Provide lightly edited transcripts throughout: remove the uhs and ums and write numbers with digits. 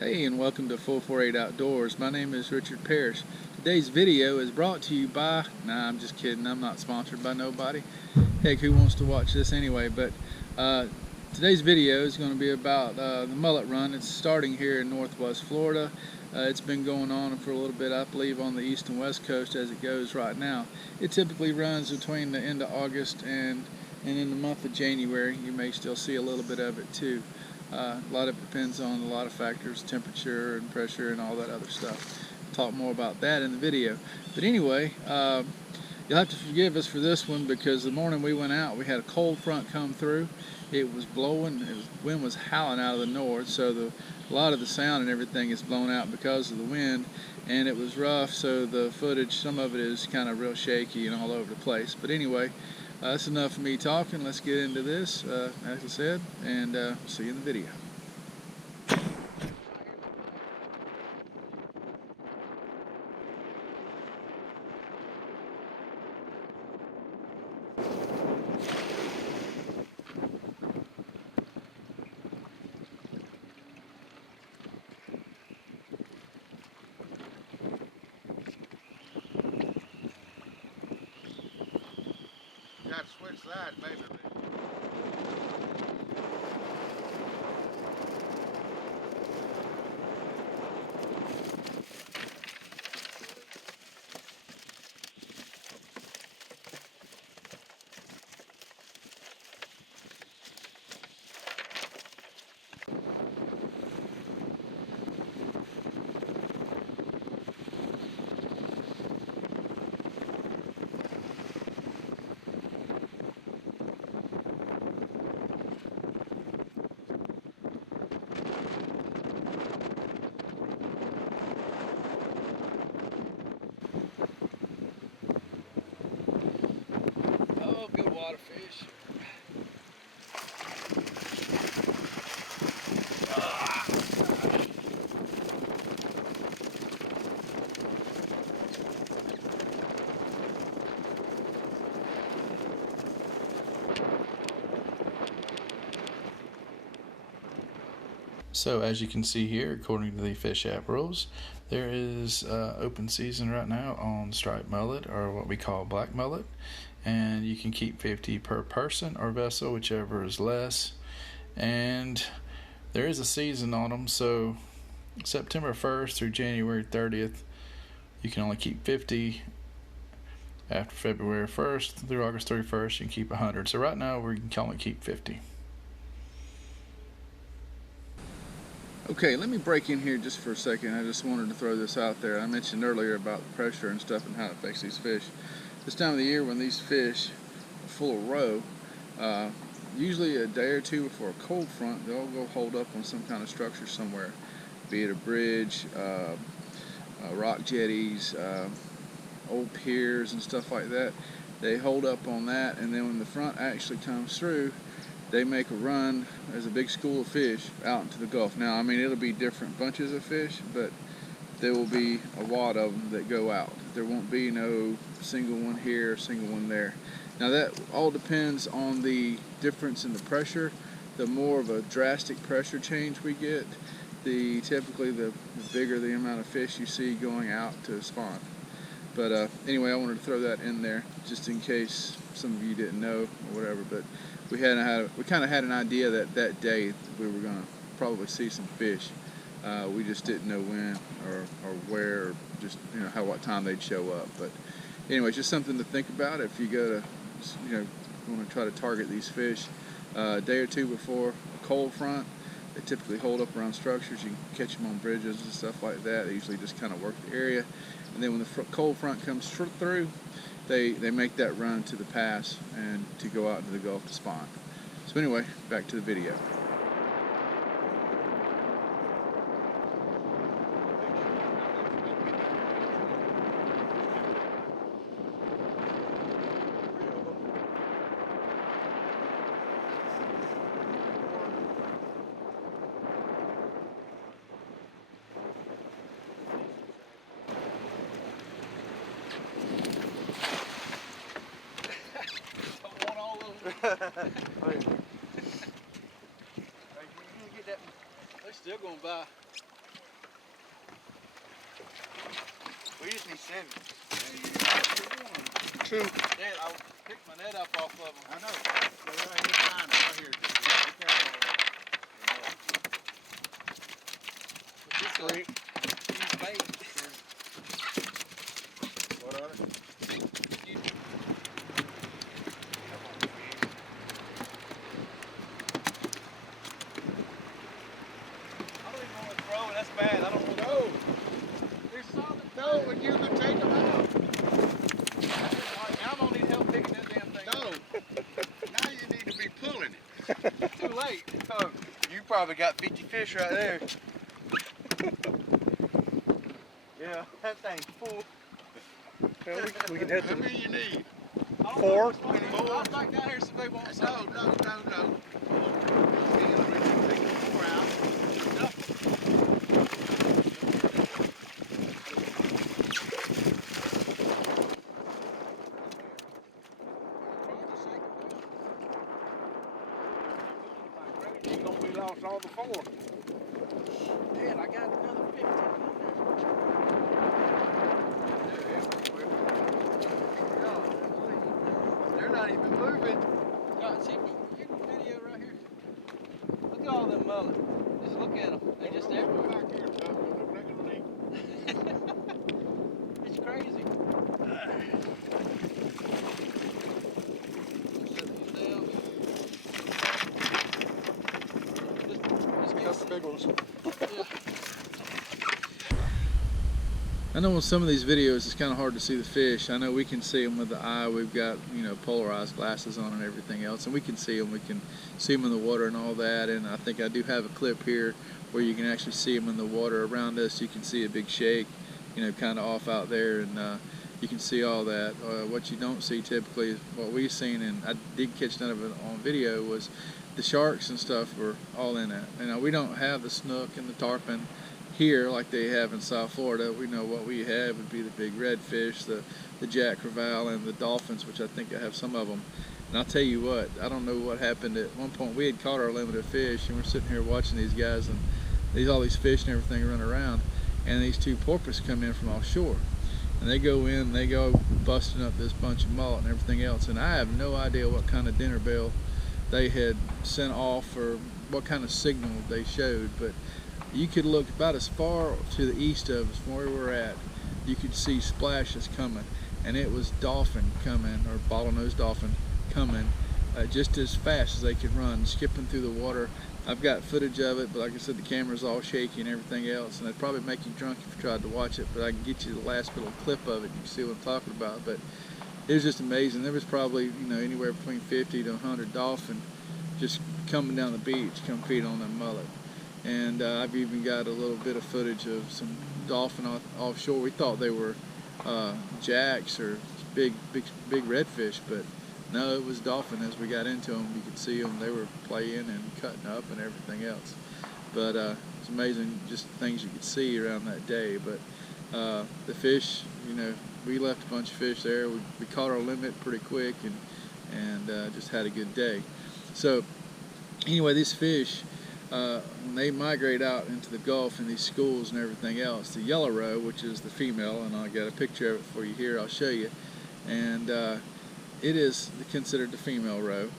Hey, and welcome to 448 Outdoors. My name is Richard Parrish. Today's video is brought to you by, I'm just kidding, I'm not sponsored by nobody. Heck, who wants to watch this anyway? But today's video is going to be about the Mullet Run. It's starting here in Northwest Florida. It's been going on for a little bit, I believe, on the east and west coast as it goes right now. It typically runs between the end of August and in the month of January. You may still see a little bit of it too. A lot of it depends on a lot of factors, temperature and pressure and all that other stuff. I'll talk more about that in the video. But anyway, you'll have to forgive us for this one because the morning we went out, we had a cold front come through. It was blowing, wind was howling out of the north, so a lot of the sound and everything is blown out because of the wind, and it was rough, so the footage, some of it is kind of real shaky and all over the place. But anyway, that's enough of me talking. Let's get into this, as I said, and see you in the video. You got to switch sides, maybe. Oh, good water fish. So as you can see here, according to the Fish App rules, there is open season right now on striped mullet, or what we call black mullet, and you can keep 50 per person or vessel, whichever is less. And there is a season on them, so September 1st through January 30th, you can only keep 50. After February 1st through August 31st, you can keep 100. So right now we can only keep 50. Okay, let me break in here just for a second. I just wanted to throw this out there. I mentioned earlier about the pressure and stuff and how it affects these fish. This time of the year when these fish are full of roe, usually a day or two before a cold front, they'll go hold up on some kind of structure somewhere, be it a bridge, rock jetties, old piers and stuff like that. They hold up on that, and then when the front actually comes through, they make a run as a big school of fish out into the Gulf. Now, I mean, it'll be different bunches of fish, but there will be a wad of them that go out. There won't be no single one here, single one there. Now, that all depends on the difference in the pressure. The more of a drastic pressure change we get, typically the bigger the amount of fish you see going out to spawn. But anyway, I wanted to throw that in there just in case some of you didn't know or whatever. But we kind of had an idea that day we were going to probably see some fish. We just didn't know when or where, or just what time they'd show up. But anyway, just something to think about if you go to want to try to target these fish. A day or two before a cold front, they typically hold up around structures. You can catch them on bridges and stuff like that. They usually just kind of work the area. And then when the cold front comes through, they make that run to the pass and to go out into the Gulf to spawn. So anyway, back to the video. They're still going by. Disney 70. True. Dad, I picked my net up off of them. I know. They're right here behind us, right here. Be careful. Three. Bait. What are they? That's bad. I don't want to No. They're solid. No, and you can take them out. I'm gonna need help picking that damn thing No. Now you need to be pulling it. Too late. Oh, you probably got 50 fish right there. Yeah, that thing's full. Well, we can hit How them. many you need? 4. I'll back down here so they won't No. Take the 4 out. You're going to be lost all the 4. Dad, I got another 15 They're not even moving. God, see, here's the video right here. Look at all them mullet. Just look at them. They're just everywhere. Back here, Chuck, they're not gonna leave. It's crazy. That's the big ones. I know on some of these videos it's kind of hard to see the fish. I know we can see them with the eye. We've got, you know, polarized glasses on and everything else, and we can see them. We can see them in the water and all that. And I think I do have a clip here where you can actually see them in the water around us. You can see a big shake, you know, kind of off out there, and you can see all that. What you don't see typically is what we've seen, and I did catch none of it on video, was the sharks and stuff were all in that. You know, we don't have the snook and the tarpon here like they have in South Florida. We know what we have would be the big redfish, the jack crevalle, and the dolphins, which I think I have some of them. And I'll tell you what, I don't know what happened. At one point we had caught our limited fish, and we're sitting here watching these guys and all these fish and everything run around, and these 2 porpoise come in from offshore, and they go in, they go busting up this bunch of mullet and everything else, and I have no idea what kind of dinner bell they had sent off or what kind of signal they showed, but you could look about as far to the east of us from where we're at, you could see splashes coming, and it was dolphin coming, or bottlenose dolphin coming, just as fast as they could run, skipping through the water. I've got footage of it, but like I said, the camera's all shaky and everything else, and it'd probably make you drunk if you tried to watch it, but I can get you the last little clip of it. You can see what I'm talking about. But it was just amazing. There was probably, you know, anywhere between 50 to 100 dolphin just coming down the beach, come feed on that mullet. And I've even got a little bit of footage of some dolphin offshore. We thought they were jacks or big redfish, but no, it was dolphin. As we got into them, you could see them. They were playing and cutting up and everything else. But it's amazing just things you could see around that day. But the fish, you know, we left a bunch of fish there. We caught our limit pretty quick and just had a good day. So anyway, these fish, when they migrate out into the Gulf and these schools and everything else, the yellow roe, which is the female, and I got a picture of it for you here, I'll show you, and it is considered the female roe,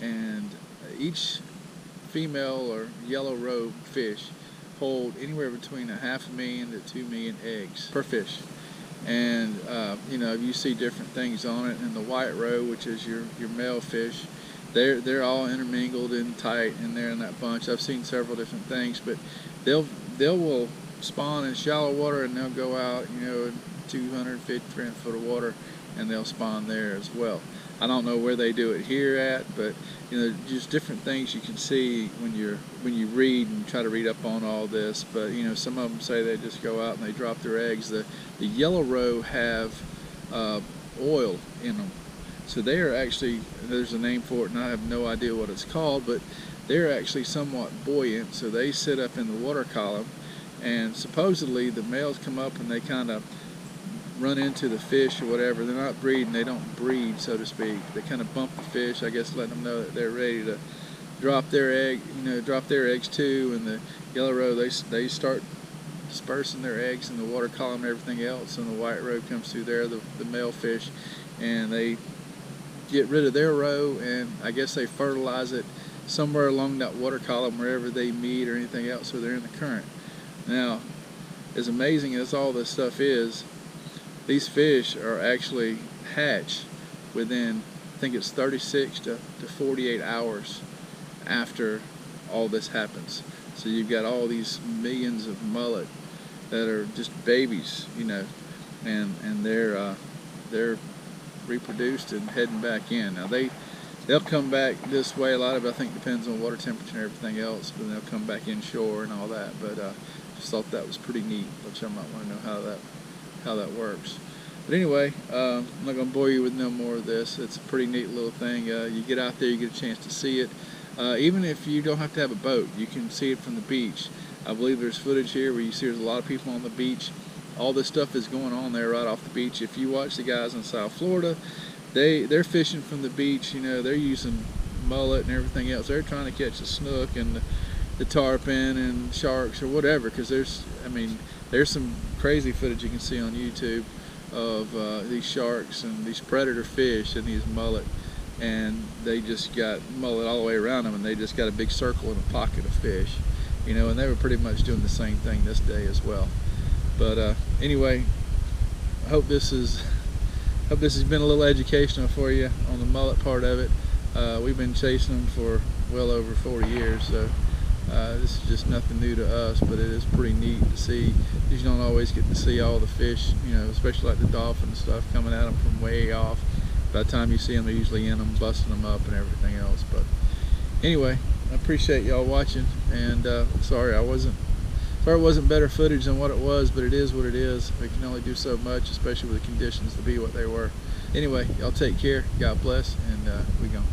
and each female or yellow roe fish hold anywhere between 500,000 to 2 million eggs per fish. And you know, you see different things on it. And the white roe, which is your male fish, they're all intermingled and tight in there in that bunch. I've seen several different things, but they will spawn in shallow water, and they'll go out, you know, in 250, 300 foot of water, and they'll spawn there as well. I don't know where they do it here at, but you know, just different things you can see when you read and try to read up on all this. But you know, some of them say they just go out and they drop their eggs. The yellow roe have oil in them, so they are actually, there's a name for it, and I have no idea what it's called, but they're actually somewhat buoyant. So they sit up in the water column, and supposedly the males come up and they kind of run into the fish or whatever. They're not breeding, they don't breed, so to speak. They kind of bump the fish, I guess, letting them know that they're ready to drop their egg, you know, drop their eggs too. And the yellow roe, they start dispersing their eggs in the water column and everything else, and the white roe comes through there, the male fish, and they get rid of their roe, and I guess they fertilize it somewhere along that water column wherever they meet or anything else, so they're in the current. Now, as amazing as all this stuff is, these fish are actually hatch within, I think it's 36 to 48 hours after all this happens. So you've got all these millions of mullet that are just babies, you know, and they're reproduced and heading back in. Now they'll come back this way. A lot of it I think depends on water temperature and everything else, but they'll come back inshore and all that. But just thought that was pretty neat, which I might want to know how that works. But anyway, I'm not going to bore you with no more of this. It's a pretty neat little thing. You get out there, you get a chance to see it. Even if you don't have to have a boat, you can see it from the beach. I believe there's footage here where you see there's a lot of people on the beach. All this stuff is going on there right off the beach. If you watch the guys in South Florida, they're fishing from the beach. You know, they're using mullet and everything else. They're trying to catch the snook and the tarpon and sharks or whatever, because there's some crazy footage you can see on YouTube of these sharks and these predator fish and these mullet, and they just got mullet all the way around them, and they just got a big circle in a pocket of fish, you know, and they were pretty much doing the same thing this day as well. But anyway, I hope this has been a little educational for you on the mullet part of it. We've been chasing them for well over 40 years, so this is just nothing new to us, but it is pretty neat to see. You don't always get to see all the fish, you know, especially like the dolphin stuff coming at them from way off. By the time you see them, they're usually in them, busting them up and everything else. But anyway, I appreciate y'all watching, and sorry it wasn't better footage than what it was, but it is what it is. We can only do so much, especially with the conditions to be what they were. Anyway, y'all take care, God bless, and we gone.